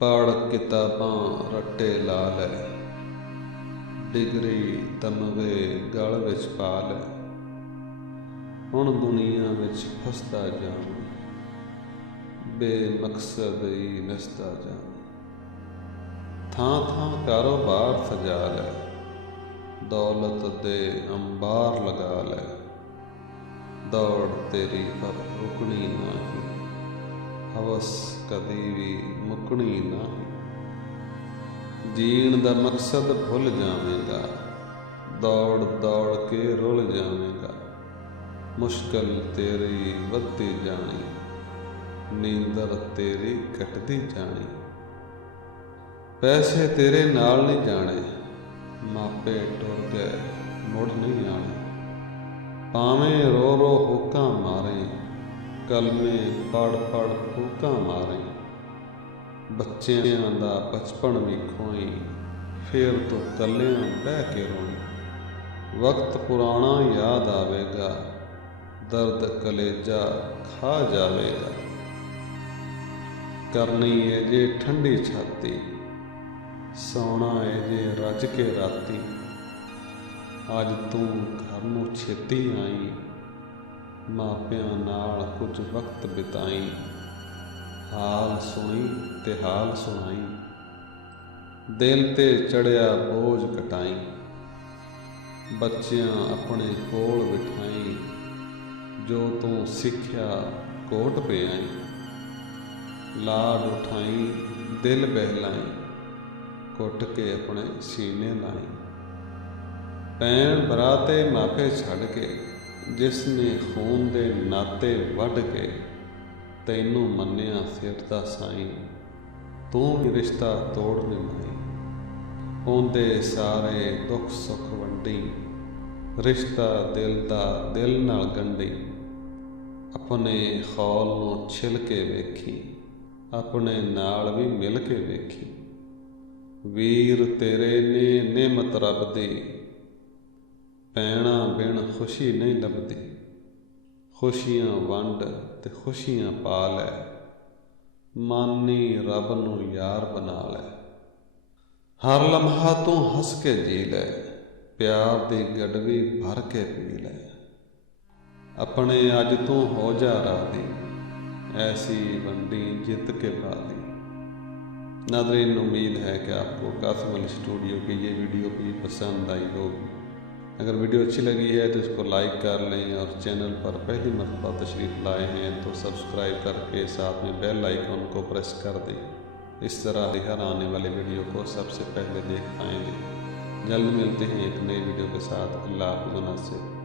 पढ़ किताबां रट्टे ला लै, डिगरी तमगे गल विच पा लै। हुण दुनिया विच फसदा जावां, बेमकसद ही नसदा जावां। थां थां कारोबार सजा लै, दौलत दे अंबार लगा लै। दौड़ तेरी पर रुकनी नहीं, हवस कदी भी मुकनी नहीं। जीण दा मकसद भुल जावेगा, दौड़ दौड़ के रुल जावेगा। मुश्किल तेरी वधदी जानी, नींदर तेरी घटदी जानी। पैसे तेरे नाल नहीं जाने, मापे टुर गए मुड़ नहीं आने। भावें रो रो हुक्कां मारे, कलमे पढ़ पढ़ फूकां मारे। बच्चियां दा बचपन भी खोई, फिर तो कलियां बह के रोई। वक्त पुराना याद आवेगा, दर्द कलेजा खा जावेगा। करनी है जे ठंडी छाती, सौना है जे रज के राती। अज तू घर नूं छेती आई, मापियां नाल कुछ वक्त बिताई। हाल सुनी ते हाल सुनाई, दिल ते चढ़िया बोझ घटाई। बच्चियां अपने कोल बिठाई, जो तू सिक्ख्या कोट पे आई। लाड उठाई दिल बहलाई, घुट के अपने सीने लाई। भैन भराते मापे छड़ के, जिसने खून दे नाते वढ़ के तैनू मन्निया सिर दा साईं। तू भी रिश्ता तोड़ निभाई, होंदे सारे दुख सुख वंडी। रिश्ता दिल दा दिल नाल गंढी। अपने खौल नूं छिल के वेखी, अपने नाल भी मिल के वेखी। वीर तेरे ने नेमत रब दी, पैणा बिन खुशी नहीं लभदी। खुशियां वंड ते खुशियां पा लै, मानी रब नूं यार बना लै। हर लम्हा तू हस के जी लै, प्यार दी गडवी भर के पी लै। अपने अज तू हो जा रादी, ऐसी वंडी जित के बादी। नाज़रीन, उम्मीद है कि आपको कासिम अली स्टूडियो की ये वीडियो भी पसंद आई होगी। अगर वीडियो अच्छी लगी है तो इसको लाइक कर लें, और चैनल पर पहली मरतबा तशरीफ़ लाए हैं तो सब्सक्राइब करके साथ में बेल आइकन को प्रेस कर दें। इस तरह हर आने वाले वीडियो को सबसे पहले देख पाएंगे। जल्द मिलते हैं एक नई वीडियो के साथ। अल्लाह हाफ़िज़।